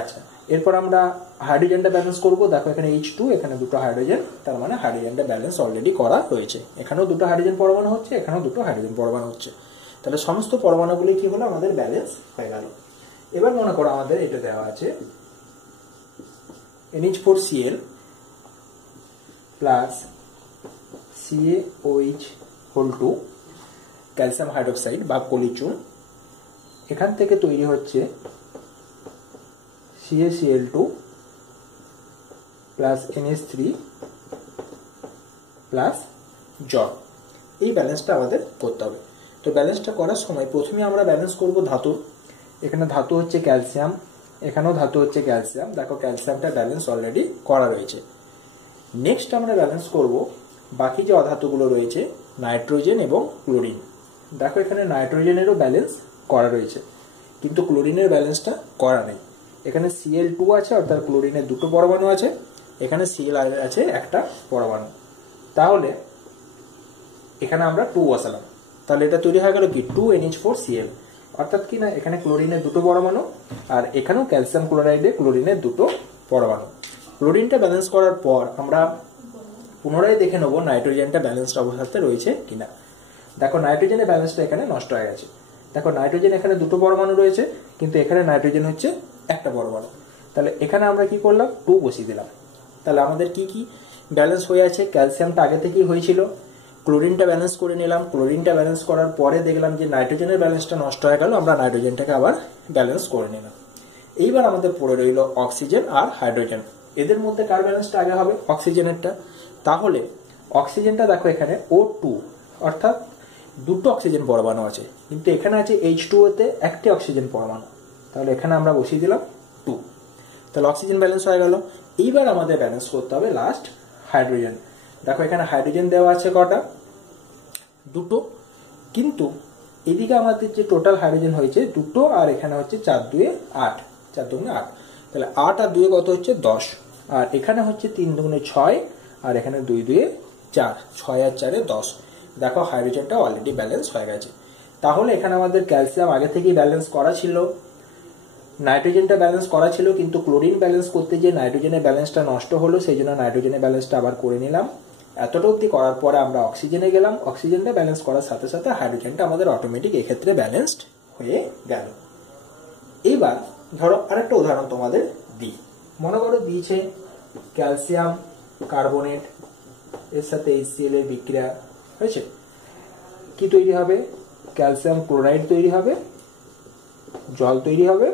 আচ্ছা, এরপর আমরা হাইড্রোজেনটা ব্যালেন্স করব। দেখো এখানে H2, এখানে দুটো হাইড্রোজেন, তার মানে হাইড্রোজেনটা ব্যালেন্স অলরেডি করা হয়েছে। এখানেও দুটো হাইড্রোজেন পরমাণু হচ্ছে, এখানেও দুটো হাইড্রোজেন পরমাণু হচ্ছে। তাহলে সমস্ত পরমাণুগুলি কি হলো, আমাদের ব্যালেন্স হয়ে গেল। এবার মনে করো আমাদের এটা দেওয়া আছে NH4Cl plus CaOH2 calcium hydroxide বা পলিচুন। এখান থেকে তৈরি হচ্ছে CaCl2 প্লাস NH3 প্লাস জল। এই ব্যালেন্সটা আমাদের করতে হবে। তো ব্যালেন্সটা করার সময় প্রথমে আমরা ব্যালেন্স করব ধাতুর। এখানে ধাতু হচ্ছে ক্যালসিয়াম, এখানেও ধাতু হচ্ছে ক্যালসিয়াম। দেখো ক্যালসিয়ামটা ব্যালেন্স অলরেডি করা রয়েছে। নেক্সট আমরা ব্যালেন্স করব বাকি যে অধাতুগুলো রয়েছে, নাইট্রোজেন এবং ক্লোরিন। দেখো এখানে নাইট্রোজেনেরও ব্যালেন্স করা রয়েছে, কিন্তু ক্লোরিনের ব্যালেন্সটা করা নেই। এখানে Cl2 আছে, অর্থাৎ ক্লোরিনের দুটো পরমাণু আছে, এখানে Cl আছে একটা পরমাণু। তাহলে এখানে আমরা 2 বসালাম, তাহলে এটা তৈরি হয়ে গেল কি 2NH4Cl, অর্থাৎ কি না এখানে ক্লোরিনের দুটো পরমাণু আর এখানেও ক্যালসিয়াম ক্লোরাইডে ক্লোরিনের দুটো পরমাণু। ক্লোরিনটা ব্যালেন্স করার পর আমরা পুনরায় দেখে নেবো নাইট্রোজেনটা ব্যালেন্সড অবস্থাতে রয়েছে কিনা। দেখো নাইট্রোজেনের ব্যালেন্সটা এখানে নষ্ট হয়ে গেছে। দেখো নাইট্রোজেন এখানে দুটো পরমাণু রয়েছে, কিন্তু এখানে নাইট্রোজেন হচ্ছে একটা পরমাণু। তাহলে এখানে আমরা কি করলাম, 2 বসিয়ে দিলাম। তাহলে আমাদের কি কি ব্যালেন্স হয়ে আছে, ক্যালসিয়ামটা আগে থেকেই হয়েছিল, ক্লোরিনটা ব্যালেন্স করে নিলাম। ক্লোরিনটা ব্যালেন্স করার পরে দেখলাম যে নাইট্রোজেনের ব্যালেন্সটা নষ্ট হয়ে গেল, আমরা নাইট্রোজেনটাকে আবার ব্যালেন্স করে নিলাম। এইবার আমাদের পড়ে রইল অক্সিজেন আর হাইড্রোজেন। এদের মধ্যে কার ব্যালেন্সটা আগে হবে, অক্সিজেনেরটা। তাহলে অক্সিজেনটা দেখো এখানে O2, অর্থাৎ দুটো অক্সিজেন পরমাণু আছে, কিন্তু এখানে আছে H2O-তে একটি অক্সিজেন পরমাণু। তাহলে এখানে আমরা বসিয়ে দিলাম 2। তাহলে অক্সিজেন ব্যালেন্স হয়ে গেল। এইবার আমাদের ব্যালেন্স করতে হবে লাস্ট হাইড্রোজেন। দেখো এখানে হাইড্রোজেন দেওয়া আছে কটা, দুটো, কিন্তু এদিকে আমাদের যে টোটাল হাইড্রোজেন হয়েছে দুটো, আর এখানে হচ্ছে 4 2 8, 4 2 8। তাহলে 8 আর 2 কত হচ্ছে 10, আর এখানে হচ্ছে 3 2 6, আর এখানে 2 2 4, 6 আর 4 10। দেখো হাইড্রোজেনটা অলরেডি ব্যালেন্স হয়ে গেছে। তাহলে এখানে আমাদের ক্যালসিয়াম আগে থেকেই ব্যালেন্স করা ছিল, নাইট্রোজেনটা ব্যালেন্স করা ছিল, কিন্তু ক্লোরিন ব্যালেন্স করতে যে নাইট্রোজেনের ব্যালেন্সটা নষ্ট হলো, সেই জন্য নাইট্রোজেনের ব্যালেন্সটা আবার করে নিলাম। এতটা অবধি করার পরে আমরা অক্সিজেনে গেলাম। অক্সিজেনটা ব্যালেন্স করার সাথে সাথে হাইড্রোজেনটা আমাদের অটোমেটিক এক্ষেত্রে ব্যালেন্সড হয়ে গেল। এইবার ধরো আরেকটা উদাহরণ তোমাদের দিই। মনে করো দিয়েছে ক্যালসিয়াম কার্বনেট এর সাথে HCl এর বিক্রিয়া হয়েছে, কি তৈরি হবে, ক্যালসিয়াম ক্লোরাইড তৈরি হবে, জল তৈরি হবে,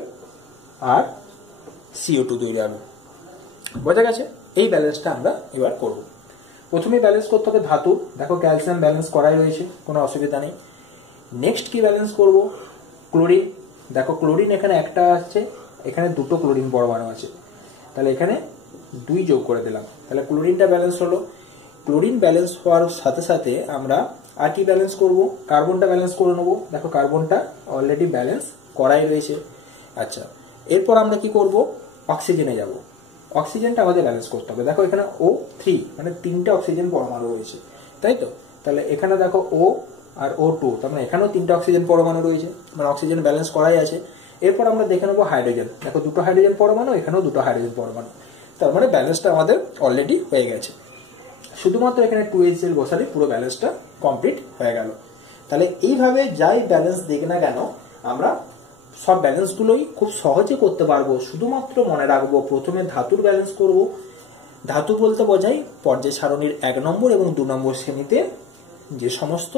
আর CO2 তৈরি হবে। বোঝা গেছে? এই ব্যালেন্সটা আমরা এবার করব। প্রথমে ব্যালেন্স করতে হবে ধাতু। দেখো ক্যালসিয়াম ব্যালেন্স করাই রয়েছে, কোনো অসুবিধা নেই। নেক্সট কি ব্যালেন্স করব, ক্লোরিন। দেখো ক্লোরিন এখানে একটা আছে, এখানে দুটো ক্লোরিন পরমাণু আছে, তাহলে এখানে 2 যোগ করে দিলাম। তাহলে ক্লোরিনটা ব্যালেন্স হলো। ক্লোরিন ব্যালেন্স হওয়ার সাথে সাথে আমরা আর কি ব্যালেন্স করব, কার্বনটা ব্যালেন্স করে নেবো। দেখো কার্বনটা অলরেডি ব্যালেন্স করাই রয়েছে। আচ্ছা, এরপর আমরা কি করব, অক্সিজেনে যাব। অক্সিজেনটা আমাদের ব্যালেন্স করতে হবে। দেখো এখানে O3, মানে 3টে অক্সিজেন পরমাণু রয়েছে, তাই তো। তাহলে এখানে দেখো O আর O2, তার মানে এখানেও 3টে অক্সিজেন পরমাণু রয়েছে, মানে অক্সিজেন ব্যালেন্স করাই আছে। এরপর আমরা দেখে নেবো হাইড্রোজেন। দেখো দুটো হাইড্রোজেন পরমাণু, এখানেও দুটো হাইড্রোজেন পরমাণু, তার মানে ব্যালেন্সটা আমাদের অলরেডি হয়ে গেছে। শুধুমাত্র এখানে 2HCl বসালে পুরো ব্যালেন্সটা কমপ্লিট হয়ে গেল। তাহলে এইভাবে যাই ব্যালেন্স দিক না কেন, আমরা সব ব্যালেন্সগুলোই খুব সহজে করতে পারবো। শুধুমাত্র মনে রাখবো প্রথমে ধাতুর ব্যালেন্স করব, ধাতু বলতে বোঝায় পর্যায় সারণীর 1 নম্বর এবং 2 নম্বর শ্রেণীতে যে সমস্ত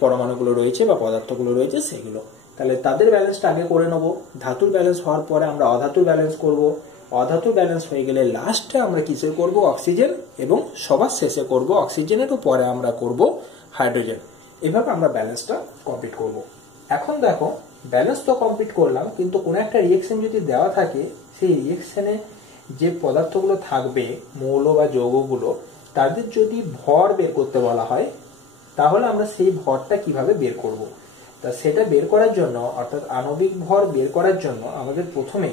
পরমাণুগুলো রয়েছে বা পদার্থগুলো রয়েছে সেগুলো। তাহলে তাদের ব্যালেন্সটা আগে করে নেব। ধাতুর ব্যালেন্স হওয়ার পরে আমরা অধাতুর ব্যালেন্স করব। অধাতুর ব্যালেন্স হয়ে গেলে লাস্টে আমরা কিসে করব? অক্সিজেন, এবং সবার শেষে করব অক্সিজেনের পরে আমরা করব হাইড্রোজেন। এভাবে আমরা ব্যালেন্সটা কমপ্লিট করব। এখন দেখো, ব্যালেন্স তো কমপ্লিট করলাম, কিন্তু কোনো একটা রিয়েকশন যদি দেওয়া থাকে, সেই রিয়েকশনে যে পদার্থগুলো থাকবে, মৌল বা যৌগগুলো, তাদের যদি ভর বের করতে বলা হয়, তাহলে আমরা সেই ভরটা কিভাবে বের করব? তা সেটা বের করার জন্য, অর্থাৎ আণবিক ভর বের করার জন্য আমাদের প্রথমে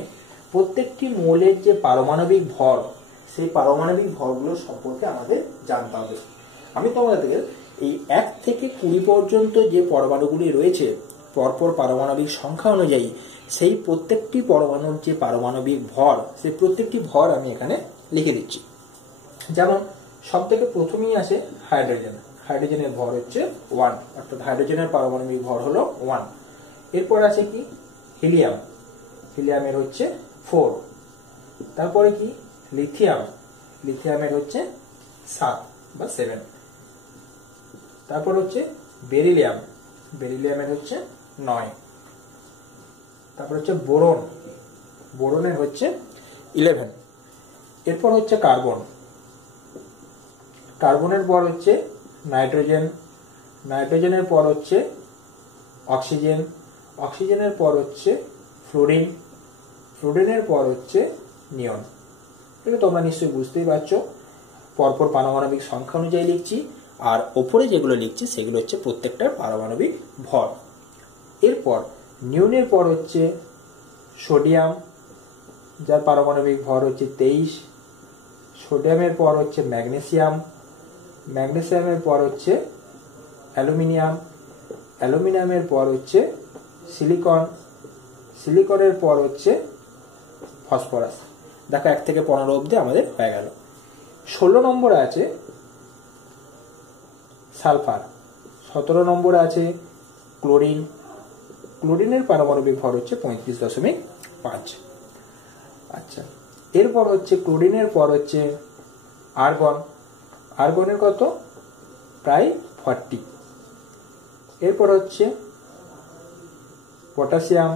প্রত্যেকটি মৌলের যে পারমাণবিক ভর, সেই পারমাণবিক ভরগুলো সম্পর্কে আমাদের জানতে হবে। আমি তোমাদের এই 1 থেকে 20 পর্যন্ত যে পরমাণুগুলি রয়েছে পরপর পারমাণবিক সংখ্যা অনুযায়ী, সেই প্রত্যেকটি পরমাণুর যে পারমাণবিক ভর, সেই প্রত্যেকটি ভর আমি এখানে লিখে দিচ্ছি। যেমন সব থেকে প্রথমেই আসে হাইড্রোজেন। হাইড্রোজেনের ভর হচ্ছে 1, অর্থাৎ হাইড্রোজেনের পারমাণবিক ভর হলো 1। এরপর আছে কি? হিলিয়াম। হিলিয়ামের হচ্ছে 4। তারপরে কি? লিথিয়াম। লিথিয়ামের হচ্ছে 7 বা 7। তারপর হচ্ছে বেরিলিয়াম। বেরিলিয়ামের হচ্ছে 9। তারপর হচ্ছে বোরন। বোরনের হচ্ছে 11। এরপর হচ্ছে কার্বন। কার্বনের পর হচ্ছে নাইট্রোজেন। নাইট্রোজেনের পর হচ্ছে অক্সিজেন। অক্সিজেনের পর হচ্ছে ফ্লোরিন। ফ্লোরিনের পর হচ্ছে নিয়ন। এটা তোমরা নিশ্চয়ই বুঝতেই পারছো, পরপর পারমাণবিক সংখ্যা অনুযায়ী লিখছি, আর ওপরে যেগুলো লিখছি সেগুলো হচ্ছে প্রত্যেকটার পারমাণবিক ভর। এরপর নিয়নের পর হচ্ছে সোডিয়াম, যার পারমাণবিক ভর হচ্ছে 23। সোডিয়ামের পর হচ্ছে ম্যাগনেসিয়াম। ম্যাগনেসিয়ামের পর হচ্ছে অ্যালুমিনিয়াম। অ্যালুমিনিয়ামের পর হচ্ছে সিলিকন। সিলিকনের পর হচ্ছে ফসফরাস। দেখো 1 থেকে 15 অবধি আমাদের হয়ে গেল। 16 নম্বরে আছে সালফার। 17 নম্বরে আছে ক্লোরিন। ক্লোরিনের পারমাণবিক ভর হচ্ছে 35.5। আচ্ছা, এরপর হচ্ছে ক্লোরিনের পর হচ্ছে আর্গন। আর্গনের কত? প্রায় 40। এরপর হচ্ছে পটাশিয়াম।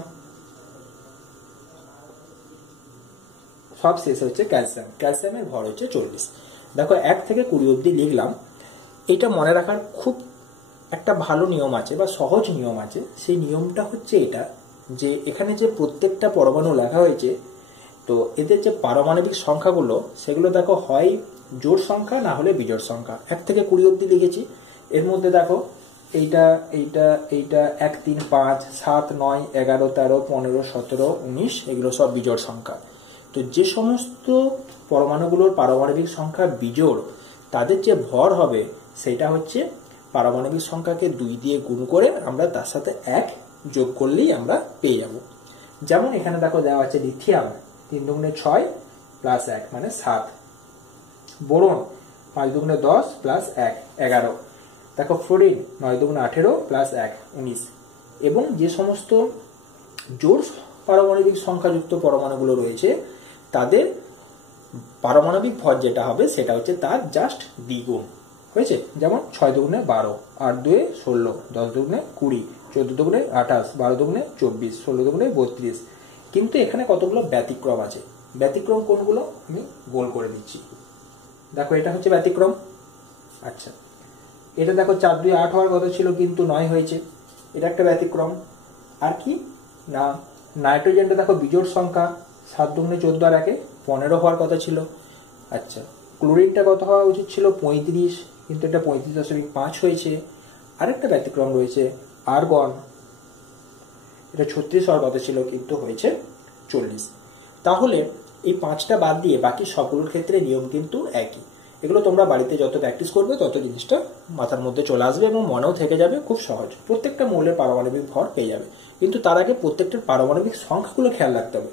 সব শেষে হচ্ছে ক্যালসিয়াম। ক্যালসিয়ামের ভর হচ্ছে 40। দেখো 1 থেকে 20 অবধি লিখলাম। এটা মনে রাখার খুব একটা ভালো নিয়ম আছে বা সহজ নিয়ম আছে। সেই নিয়মটা হচ্ছে এটা, যে এখানে যে প্রত্যেকটা পরমাণু লেখা হয়েছে, তো এদের যে পারমাণবিক সংখ্যাগুলো, সেগুলো দেখো হয় জোড় সংখ্যা, না হলে বিজোড় সংখ্যা। 1 থেকে 20 অবধি লিখেছি। এর মধ্যে দেখো এইটা এইটা এইটা 1, 3, 5, 7, 9, 11, 13, 15, 17, 19 এগুলো সব বিজোড় সংখ্যা। তো যে সমস্ত পরমাণুগুলোর পারমাণবিক সংখ্যা বিজোড়, তাদের যে ভর হবে সেটা হচ্ছে পারমাণবিক সংখ্যাকে 2 দিয়ে গুণ করে আমরা তার সাথে 1 যোগ করলেই আমরা পেয়ে যাব। যেমন এখানে দেখো দেওয়া আছে লিথিয়াম 3 দুগুণে 6 প্লাস 1 মানে 7। বোরন 5 দুগুণে 10 প্লাস 1 11। দেখো ফ্লোরিন 9 দুগুণে 18 প্লাস 1 19। এবং যে সমস্ত জোড় পারমাণবিক সংখ্যাযুক্ত পরমাণুগুলো রয়েছে, তাদের পারমাণবিক ভর যেটা হবে সেটা হচ্ছে তার জাস্ট দ্বিগুণ হয়েছে। যেমন 6 দুগুণে 12, 8 দুয়ে 16, 10 দুগুণে 20, 14 দুগুণে 28, 12 দুগুণে 24, 16 দুগুণে 32। কিন্তু এখানে কতগুলো ব্যতিক্রম আছে। ব্যতিক্রম কোনগুলো আমি গোল করে দিচ্ছি। দেখো এটা হচ্ছে ব্যতিক্রম। আচ্ছা, এটা দেখো 4 2 8 হওয়ার কথা ছিল, কিন্তু 9 হয়েছে। এটা একটা ব্যতিক্রম। আর কি না, নাইট্রোজেনটা দেখো বিজোড় সংখ্যা, 7 দুগুণে 14 আর 1 15 হওয়ার কথা ছিল। আচ্ছা, ক্লোরিনটা কত হওয়া উচিত ছিল? 35, কিন্তু এটা 35.5 হয়েছে। আরেকটা ব্যতিক্রম রয়েছে আর্গন, এটা 36 হওয়ার কথা ছিল, কিন্তু হয়েছে 40। তাহলে এই 5টা বাদ দিয়ে বাকি সবগুলোর ক্ষেত্রে নিয়ম কিন্তু একই। এগুলো তোমরা বাড়িতে যত প্র্যাকটিস করবে তত জিনিসটা মাথার মধ্যে চলে আসবে এবং মনেও থেকে যাবে, খুব সহজ। প্রত্যেকটা মৌলের পারমাণবিক ভর পেয়ে যাবে। কিন্তু তার আগে প্রত্যেকটার পারমাণবিক সংখ্যাগুলো খেয়াল রাখতে হবে।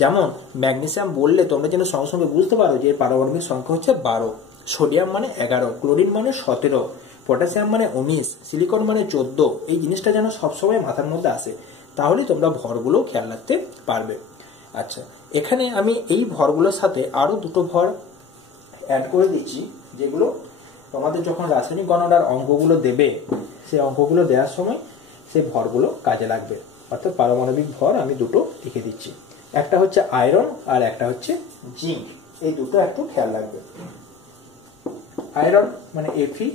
যেমন ম্যাগনেসিয়াম বললে তোমরা যেন সঙ্গে সঙ্গে বুঝতে পারো যে পারমাণবিক সংখ্যা হচ্ছে 12, সোডিয়াম মানে 11, ক্লোরিন মানে 17, পটাশিয়াম মানে 19, সিলিকন মানে 14। এই জিনিসটা যেন সবসময় মাথার মধ্যে আসে, তাহলে তোমরা ভরগুলো খেয়াল রাখতে পারবে। আচ্ছা, এখানে আমি এই ভরগুলোর সাথে আরো দুটো ভর অ্যাড করে দিচ্ছি, যেগুলো তোমাদের যখন রাসায়নিক গণনার অঙ্কগুলো দেবে সেই অঙ্কগুলো দেওয়ার সময় সেই ভরগুলো কাজে লাগবে। অর্থাৎ পারমাণবিক ভর আমি দুটো লিখে দিচ্ছি, একটা হচ্ছে আয়রন আর একটা হচ্ছে জিঙ্ক। এই দুটো একটু খেয়াল রাখবে। আয়রন মানে Fe,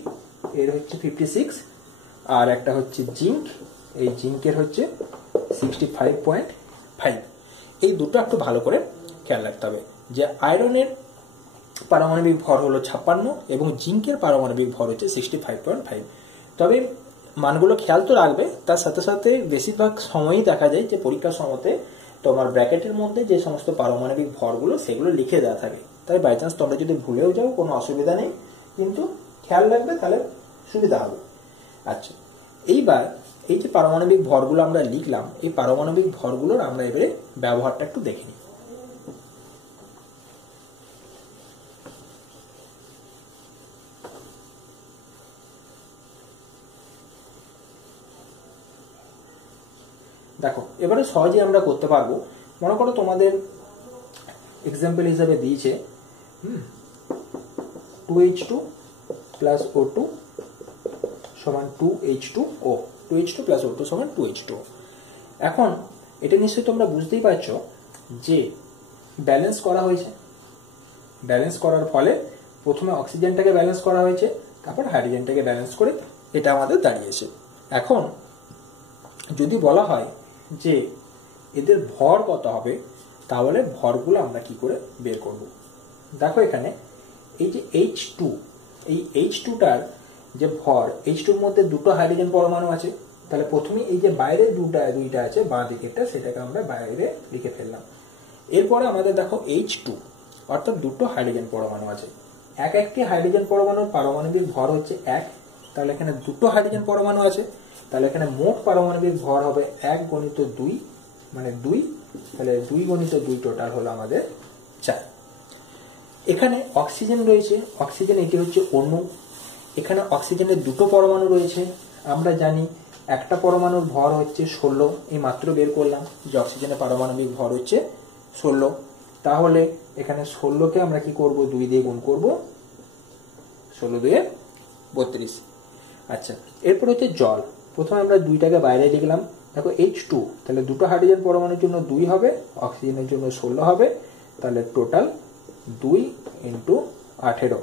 এর হচ্ছে 56, আর একটা হচ্ছে জিঙ্ক, এই জিঙ্কের হচ্ছে 65.5। এই দুটো একটু ভালো করে খেয়াল রাখতে হবে যে আয়রনের পারমাণবিক ভর হলো 56 এবং জিঙ্কের পারমাণবিক ভর হচ্ছে 65.5। তবে মানগুলো খেয়াল তো রাখবে, তার সাথে সাথে বেশিরভাগ সময়ই দেখা যায় যে পরীক্ষার সময়তে তোমার ব্র্যাকেটের মধ্যে যে সমস্ত পারমাণবিক ভরগুলো সেগুলো লিখে দেওয়া থাকে। তাই বাই চান্স তোমরা যদি ভুলেও যাও কোনো অসুবিধা নেই, কিন্তু খেয়াল রাখবে তাহলে সুবিধা হবে। আচ্ছা, এইবার এই যে পারমাণবিক ভরগুলো আমরা লিখলাম, এই পারমাণবিক ভরগুলোর আমরা এবারে ব্যবহারটা একটু দেখে নিই। দেখো, এবারে সহজেই আমরা করতে পারবো। মনে করো তোমাদের এক্সাম্পল হিসাবে দিয়েছে 2H2 প্লাস O2 সমান 2H2O, 2H2 প্লাস O2 সমান 2H2O। এখন এটা নিশ্চয়ই তোমরা বুঝতেই পারছো যে ব্যালেন্স করা হয়েছে। ব্যালেন্স করার ফলে প্রথমে অক্সিজেনটাকে ব্যালেন্স করা হয়েছে, তারপর হাইড্রোজেনটাকে ব্যালেন্স করে এটা আমাদের দাঁড়িয়েছে। এখন যদি বলা হয় যে এদের ভর কত হবে, তাহলে ভরগুলো আমরা কি করে বের করব? দেখো এখানে এই যে H2, এই H2টার যে ভর, H2-র মধ্যে দুটো হাইড্রোজেন পরমাণু আছে, তাহলে প্রথমে এই যে বাইরে দুইটা আছে বাঁ দিকেরটা, সেটাকে আমরা বাইরে লিখে ফেললাম। এরপরে আমাদের দেখো H2, অর্থাৎ দুটো হাইড্রোজেন পরমাণু আছে। একটি হাইড্রোজেন পরমাণুর পারমাণবিক ভর হচ্ছে 1, তাহলে এখানে দুটো হাইড্রোজেন পরমাণু আছে, তাহলে এখানে মোট পারমাণবিক ভর হবে 1 গুণিত 2 মানে 2, তাহলে 2 গুণিত 2 টোটাল হলো আমাদের 4। এখানে অক্সিজেন রয়েছে, অক্সিজেন এটি হচ্ছে অণু। এখানে অক্সিজেনের দুটো পরমাণু রয়েছে, আমরা জানি একটা পরমাণুর ভর হচ্ছে 16, এই মাত্র বের করলাম যে অক্সিজেনের পারমাণবিক ভর হচ্ছে 16। তাহলে এখানে 16কে আমরা কি করব, 2 দিয়ে গুণ করব, 16 দুয়ে 32। আচ্ছা, এরপর হচ্ছে জল। প্রথমে আমরা 2টাকে বাইরে লিখলাম। দেখো H2, তাহলে দুটো হাইড্রোজেন পরমাণুর জন্য 2 হবে, অক্সিজেনের জন্য 16 হবে, তাহলে টোটাল 2 × 18,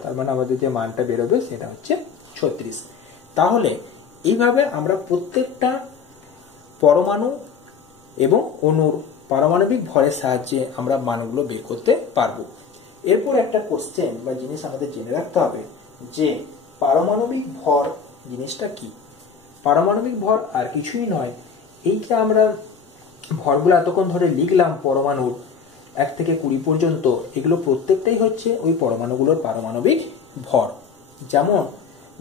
তার মানে আমাদের যে মানটা বেরোবে সেটা হচ্ছে 36। তাহলে এইভাবে আমরা প্রত্যেকটা পরমাণু এবং অণুর পারমাণবিক ভরের সাহায্যে আমরা মানগুলো বের করতে পারবো। এরপর একটা কোশ্চেন বা জিনিস আমাদের জেনে রাখতে হবে যে পারমাণবিক ভর জিনিসটা কি। পারমাণবিক ভর আর কিছুই নয়, এই যে আমরা ভরগুলো এতক্ষণ ধরে লিখলাম পরমাণুর 1 থেকে 20 পর্যন্ত, এগুলো প্রত্যেকটাই হচ্ছে ওই পরমাণুগুলোর পারমাণবিক ভর। যেমন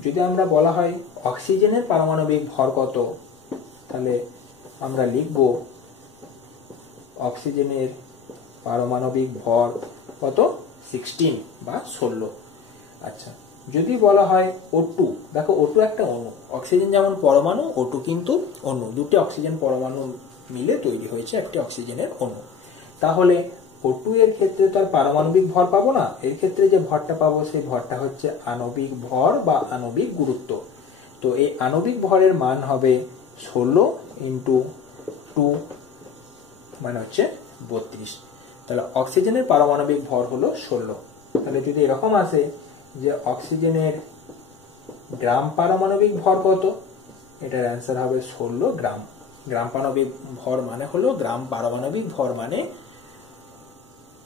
যদি আমরা বলা হয় অক্সিজেনের পারমাণবিক ভর কত, তাহলে আমরা লিখব অক্সিজেনের পারমাণবিক ভর কত, 16 বা 16। আচ্ছা, যদি বলা হয় O2, দেখো O2 একটা অণু, অক্সিজেন যেমন পরমাণু, O2 কিন্তু অণু, দুটি অক্সিজেন পরমাণু মিলে তৈরি হয়েছে একটি অক্সিজেনের অণু। তাহলে O2 এর ক্ষেত্রে তো আর পারমাণবিক ভর পাবো না, এর ক্ষেত্রে যে ভরটা পাবো সেই ভরটা হচ্ছে আণবিক ভর বা আণবিক গুরুত্ব। তো এই আণবিক ভরের মান হবে 16 × 2 মানে হচ্ছে 32। তাহলে অক্সিজেনের পারমাণবিক ভর হলো 16। তাহলে যদি এরকম আসে যে অক্সিজেনের গ্রাম পারমাণবিক ভর কত, এটার অ্যান্সার হবে 16 গ্রাম। গ্রাম পারমাণবিক ভর মানে হলো, গ্রাম পারমাণবিক ভর মানে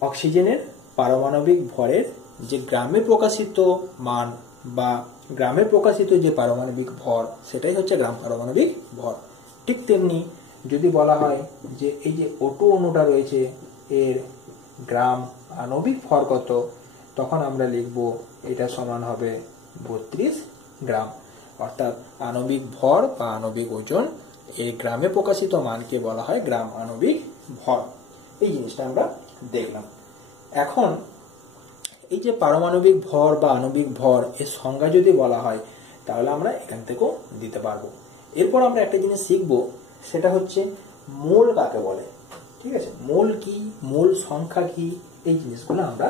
অক্সিজেনের পারমাণবিক ভরের যে গ্রামে প্রকাশিত মান বা গ্রামে প্রকাশিত যে পারমাণবিক ভর, সেটাই হচ্ছে গ্রাম পারমাণবিক ভর। ঠিক তেমনি যদি বলা হয় যে এই যে O2 অণুটা রয়েছে, এর গ্রাম আণবিক ভর কত, তখন আমরা লিখব এটা সমান হবে 32 গ্রাম। অর্থাৎ আণবিক ভর বা আণবিক ওজন, এই গ্রামে প্রকাশিত মানকে বলা হয় গ্রাম আণবিক ভর। এই জিনিসটা আমরা দেখলাম। এখন এই যে পারমাণবিক ভর বা আণবিক ভর, এর সংজ্ঞা যদি বলা হয় তাহলে আমরা এখান থেকেও দিতে পারবো। এরপর আমরা একটা জিনিস শিখবো, সেটা হচ্ছে মোল কাকে বলে। ঠিক আছে, মোল কি, মোল সংখ্যা কি, এই জিনিসগুলো আমরা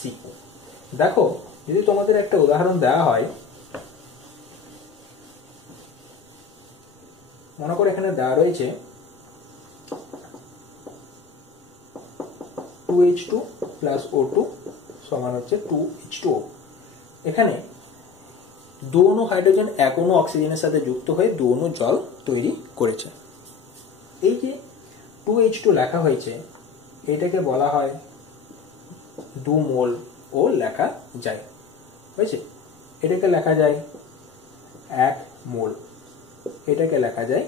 শিখবো। দেখো যদি তোমাদের একটা উদাহরণ দেওয়া হয়, মনে করো এখানে দেওয়া রয়েছে 2H2 প্লাস O2 সমান হচ্ছে 2H2O। এখানে 2 অণু হাইড্রোজেন 1 অণু অক্সিজেনের সাথে যুক্ত হয়ে 2 অণু জল তৈরি করেছে। এই যে 2H2 লেখা হয়েছে, এটাকে বলা হয় 2 মোল ও লেখা যায়, হয়েছে। এটাকে লেখা যায় 1 মোল, এটাকে লেখা যায়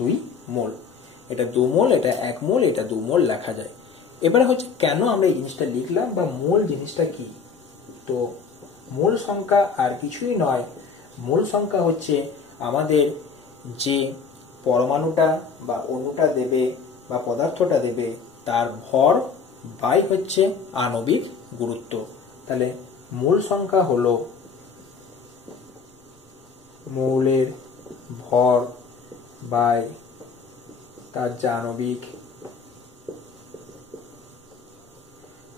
2 মোল। এটা 2 মোল, এটা 1 মোল, এটা 2 মোল লেখা যায়। এবারে হচ্ছে কেন আমরা এই জিনিসটা লিখলাম বা মোল জিনিসটা কি। তো মোল সংখ্যা আর কিছুই নয়, মোল সংখ্যা হচ্ছে আমাদের যে পরমাণুটা বা অণুটা দেবে বা পদার্থটা দেবে তার ভর বাই হচ্ছে আণবিক গুরুত্ব। তাহলে মোল সংখ্যা হলো মৌলের ভর বাই তার যে আণবিক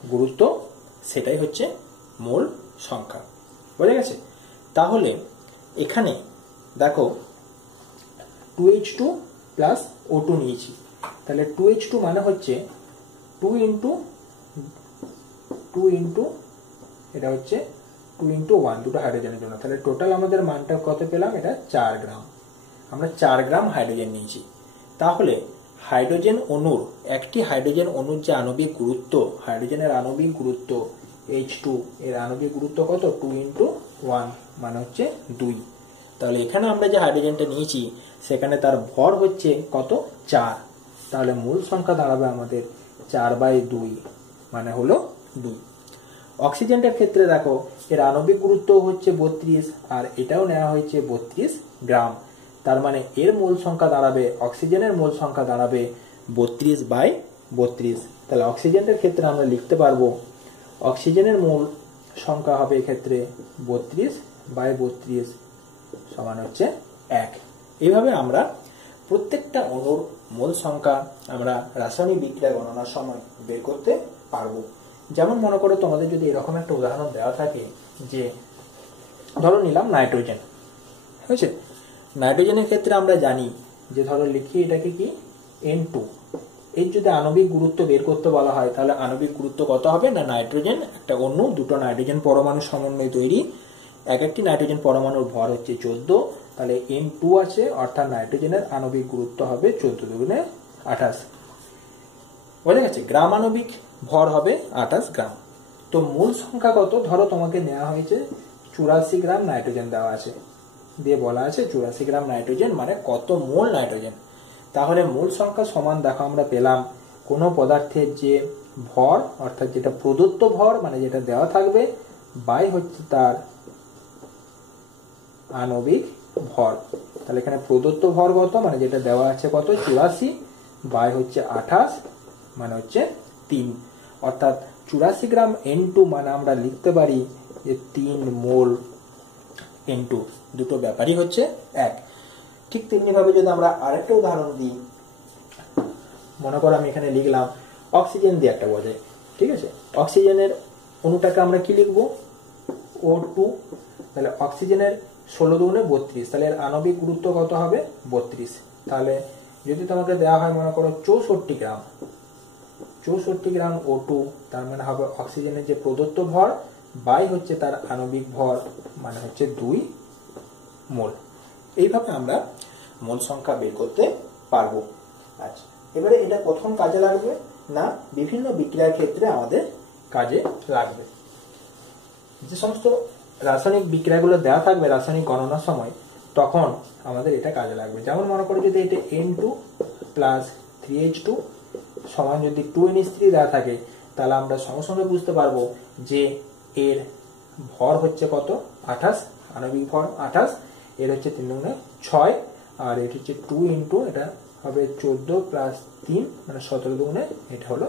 গুরুত্ব, সেটাই হচ্ছে মোল সংখ্যা। বোঝা গেছে? তাহলে এখানে দেখো 2H2 প্লাস O2 নিয়েছি, তাহলে 2H2 মানে হচ্ছে 2 ইন্টু এটা হচ্ছে 2 ইন্টু 1, দুটো হাইড্রোজেনের জন্য। তাহলে টোটাল আমাদের মানটা কত পেলাম? এটা 4 গ্রাম। আমরা 4 গ্রাম হাইড্রোজেন নিয়েছি। তাহলে হাইড্রোজেন অণুর, একটি হাইড্রোজেন অণুর যে আণবিক গুরুত্ব, হাইড্রোজেনের আণবিক গুরুত্ব H2, এর আণবিক গুরুত্ব কত? 2 ইন্টু 1 মানে হচ্ছে 2। তাহলে এখানে আমরা যে হাইড্রোজেনটা নিয়েছি সেখানে তার ভর হচ্ছে কত? 4। তাহলে মূল সংখ্যা দাঁড়াবে আমাদের 4/2 মানে হলো 2। অক্সিজেনের ক্ষেত্রে দেখো এর আণবিক গুরুত্ব হচ্ছে 32 আর এটাও নেওয়া হয়েছে 32 গ্রাম। তার মানে এর মূল সংখ্যা দাঁড়াবে, অক্সিজেনের মূল সংখ্যা দাঁড়াবে 32/32। তাহলে অক্সিজেনের ক্ষেত্রে আমরা লিখতে পারবো অক্সিজেনের মূল সংখ্যা হবে এক্ষেত্রে 32/32 সমান হচ্ছে 1। এইভাবে আমরা প্রত্যেকটা অণুর মোল সংখ্যা আমরা রাসায়নিক বিক্রিয়া গণনার সময় বের করতে পারবো। যেমন মনে করো তোমাদের যদি এরকম একটা উদাহরণ দেওয়া থাকে যে ধরো নিলাম নাইট্রোজেন, হয়েছে। নাইট্রোজেনের ক্ষেত্রে আমরা জানি যে ধরো লিখি এটাকে কি N2, এর যদি আণবিক গুরুত্ব বের করতে বলা হয় তাহলে আণবিক গুরুত্ব কত হবে না, নাইট্রোজেন একটা অণু, দুটো নাইট্রোজেন পরমাণু সমন্বয়ে তৈরি, এক একটি নাইট্রোজেন পরমাণুর ভর হচ্ছে 14। তাহলে N2 আছে, অর্থাৎ নাইট্রোজেনের আণবিক গুরুত্ব হবে 14 দুগুণে 28। বোঝা গেছে? গ্রাম আণবিক ভর হবে 28 গ্রাম। তো মূল সংখ্যা কত? ধরো তোমাকে নেওয়া হয়েছে 84 গ্রাম নাইট্রোজেন দেওয়া আছে, দিয়ে বলা আছে 84 গ্রাম নাইট্রোজেন মানে কত মোল নাইট্রোজেন। তাহলে মূল সংখ্যা সমান দেখো আমরা পেলাম কোনো পদার্থের যে ভর, অর্থাৎ যেটা প্রদত্ত ভর মানে যেটা দেওয়া থাকবে, বাই হচ্ছে তার আণবিক ভর। তাহলে এখানে প্রদত্ত ভর কত মানে যেটা দেওয়া আছে কত 84 বাই হচ্ছে 28 মানে হচ্ছে 3। অর্থাৎ 84 গ্রাম N2 মানে আমরা লিখতে পারি যে 3 মোল N2। দুটো ব্যাপারই হচ্ছে এক। ঠিক তেমনি ভাবে যদি আমরা আরেকটা উদাহরণ দিই, মনে করো আমি এখানে লিখলাম অক্সিজেন দিয়ে একটা বোঝাই, ঠিক আছে। অক্সিজেনের অণুটাকে আমরা কি লিখবো? O2। তাহলে অক্সিজেনের 16 দুগুণে 32, তাহলে এর আণবিক গুরুত্ব কত হবে? 32। তাহলে যদি তোমাকে দেওয়া হয় মনে করো 64 গ্রাম O2, তার মানে হবে অক্সিজেনের যে প্রদত্ত ভর বাই হচ্ছে তার আণবিক ভর মানে হচ্ছে 2 মোল। এইভাবে আমরা মোল সংখ্যা বের করতে পারবো। আচ্ছা, এবারে এটা প্রথম কাজে লাগবে না বিভিন্ন বিক্রিয়ার ক্ষেত্রে আমাদের কাজে লাগবে। যে সমস্ত রাসায়নিক বিক্রিয়াগুলো দেওয়া থাকবে রাসায়নিক গণনার সময় তখন আমাদের এটা কাজে লাগবে। যেমন মনে করো যদি এটা N2 প্লাস 3H2 সমান যদি 2NH3 দেওয়া থাকে তাহলে আমরা সঙ্গে সঙ্গে বুঝতে পারবো যে এর ভর হচ্ছে কত 28, আণবিক ভর 28, এর হচ্ছে 3 গুণে 6 আর এটা হচ্ছে 2 ইন্টু এটা হবে 14 প্লাস 3 মানে 17 দুগুণে এটা হলো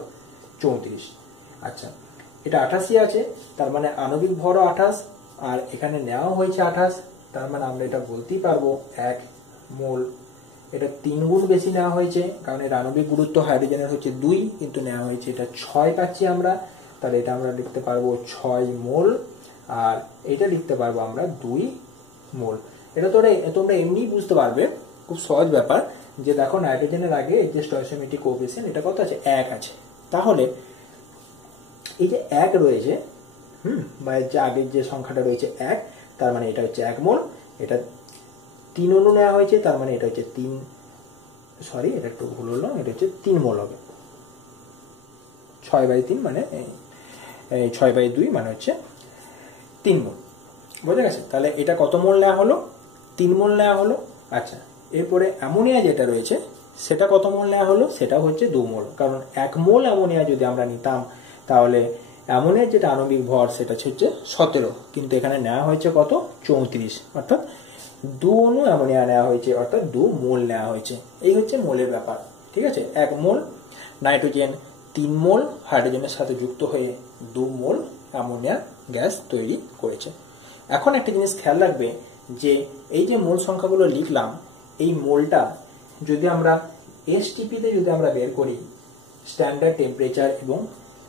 34। আচ্ছা, এটা 88 আছে, তার মানে আণবিক ভরও 28 আর এখানে নেওয়া হয়েছে 28, তার মানে আমরা এটা বলতেই পারবো 1 মোল। এটা 3 গুণ বেশি নেওয়া হয়েছে কারণ এর আণবিক গুরুত্ব হাইড্রোজেনের হচ্ছে 2 কিন্তু নেওয়া হয়েছে এটা 6 পাচ্ছি আমরা, তাহলে এটা আমরা লিখতে পারবো 6 মোল, আর এটা লিখতে পারবো আমরা 2 মোল। এটা তোমরা এমনি বুঝতে পারবে, খুব সহজ ব্যাপার, যে দেখো নাইট্রোজেনের আগে এই যে স্টয়কিওমেট্রিক কোএফিসিয়েন্ট এটা কত আছে, 1 আছে। তাহলে এই যে 1 রয়েছে, বা যে আগের যে সংখ্যাটা রয়েছে 1, তার মানে এটা হচ্ছে 1 মোল। এটা 3 অণু নেওয়া হয়েছে, তার মানে এটা হচ্ছে 3, সরি এটা একটু ভুল হলো, এটা হচ্ছে 3 মোল হবে। 6/3 মানে 6/2 মানে হচ্ছে 3 মোল। বোঝা গেছে? তাহলে এটা কত মোল নেওয়া হলো, 3 মোল নেওয়া হলো। আচ্ছা, এরপরে অ্যামোনিয়া যেটা রয়েছে সেটা কত মোল নেওয়া হলো, সেটা হচ্ছে 2 মোল। কারণ 1 মোল অ্যামোনিয়া যদি আমরা নিতাম তাহলে অ্যামোনিয়ার যেটা আণবিক ভর সেটা হচ্ছে 17, কিন্তু এখানে নেওয়া হয়েছে কত, 34, অর্থাৎ 2 অণু অ্যামোনিয়া নেওয়া হয়েছে, অর্থাৎ 2 মোল নেওয়া হয়েছে। এই হচ্ছে মোলের ব্যাপার। ঠিক আছে, 1 মোল নাইট্রোজেন 3 মোল হাইড্রোজেনের সাথে যুক্ত হয়ে 2 মোল অ্যামোনিয়া গ্যাস তৈরি করেছে। এখন একটা জিনিস খেয়াল রাখবে, যে এই যে মোল সংখ্যাগুলো লিখলাম, এই মোলটা যদি আমরা এসটিপিতে যদি আমরা বের করি, স্ট্যান্ডার্ড টেম্পারেচার এবং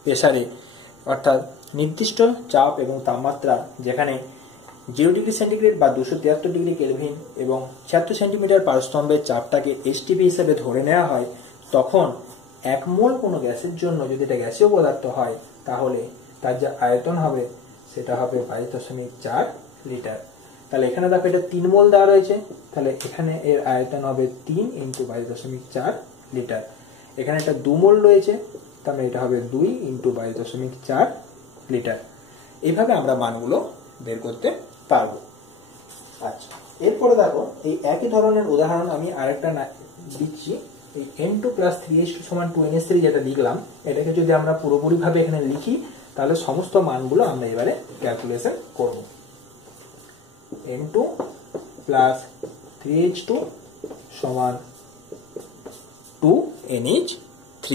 প্রেসারে, অর্থাৎ নির্দিষ্ট চাপ এবং তাপমাত্রা, যেখানে 0 ডিগ্রি সেন্টিগ্রেড বা 273 ডিগ্রি কেলভিন এবং 76 সেন্টিমিটার পারস্তম্ভের চাপটাকে এসটিপি হিসেবে ধরে নেওয়া হয়, তখন 1 মোল কোনো গ্যাসের জন্য যদি এটা গ্যাসীয় পদার্থ হয়, তাহলে তার যে আয়তন হবে সেটা হবে 22.4 লিটার। তাহলে এখানে দেখো এটা 3 মোল দেওয়া রয়েছে, তাহলে এখানে এর আয়তন হবে 3 × 22.4 লিটার। এখানে এটা 2 মোল রয়েছে, তাহলে এটা হবে 2 × 22.4 লিটার। এইভাবে আমরা মানগুলো বের করতে পারবো। আচ্ছা, এরপরে দেখো এই একই ধরনের উদাহরণ আমি আরেকটা দিচ্ছি। এই N2 + 3H2 = 2NH3 যেটা লিখলাম, এটাকে যদি আমরা পুরোপুরিভাবে এখানে লিখি, তাহলে সমস্ত মানগুলো আমরা এবারে ক্যালকুলেশন করব। N2 + 3H2 = 2NH3।